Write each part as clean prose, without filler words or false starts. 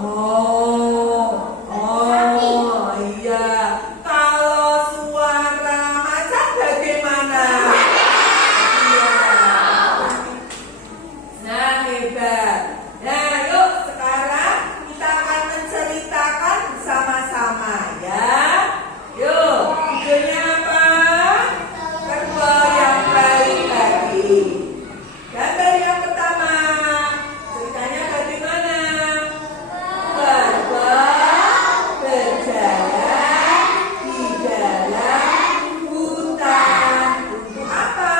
Oh, oh, iya. Kalau suara macan bagaimana? Iya. Nah, hebat. Nah, yuk sekarang kita akan menceritakan bersama-sama ya. Yuk, judulnya apa? Kerbau yang baik hati. Gambar yang pertama, ceritanya bagaimana? Kerbau berjalan di dalam hutan. Untuk apa?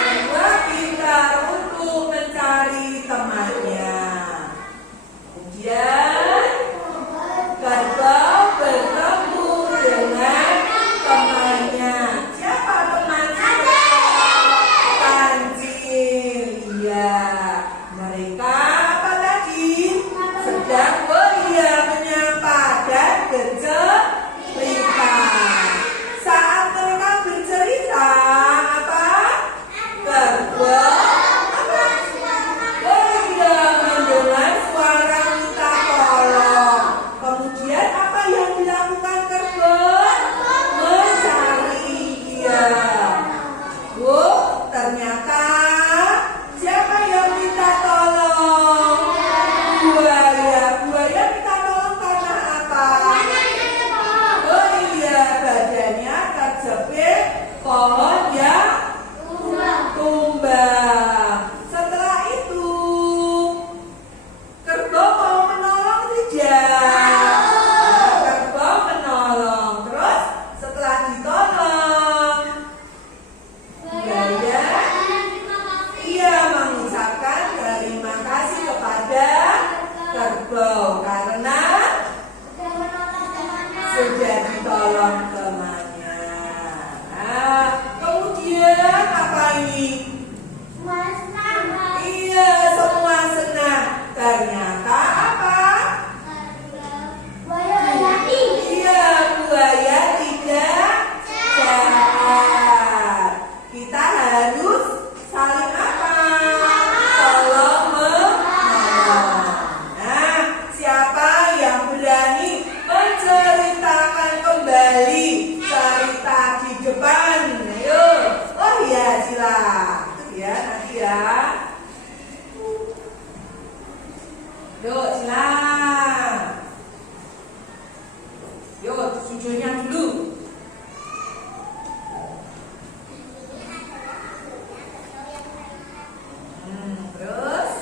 Kerbau pintar untuk mencari temannya. Kemudian kerbau bertemu dengan temannya. Siapa teman kerbau? Kancil. Iya. Mereka apa tadi? Sedang menyapa dan bercerita. Saat mereka bercerita, apa? Kerbau mendengar suara minta tolong. Kemudian apa yang dilakukan kerbau? Mencari. Iya. Ternyata siapa yang minta tolong? Buaya. Buaya minta tolong karena apa? Oh iya, badannya terjepit pohon yang tumbang. Setelah itu kerbau mau menolong tidak? Kerbau menolong. Terus setelah ditolong, buaya ia mengucapkan terima kasih kepada kerbau karena sudah ditolong temannya. Nah, kemudian apa ini? Iya, semua senang. Ternyata apa? Iya, buaya tidak jahat. Kita harus saling apa? Tolong menolong. Nah, siapa yang berani menceritakan kembali cerita di depan? Ayo. Oh iya, sila. Ya, nanti ya. Yuk, silang. Yuk, judulnya dulu. Terus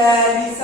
dari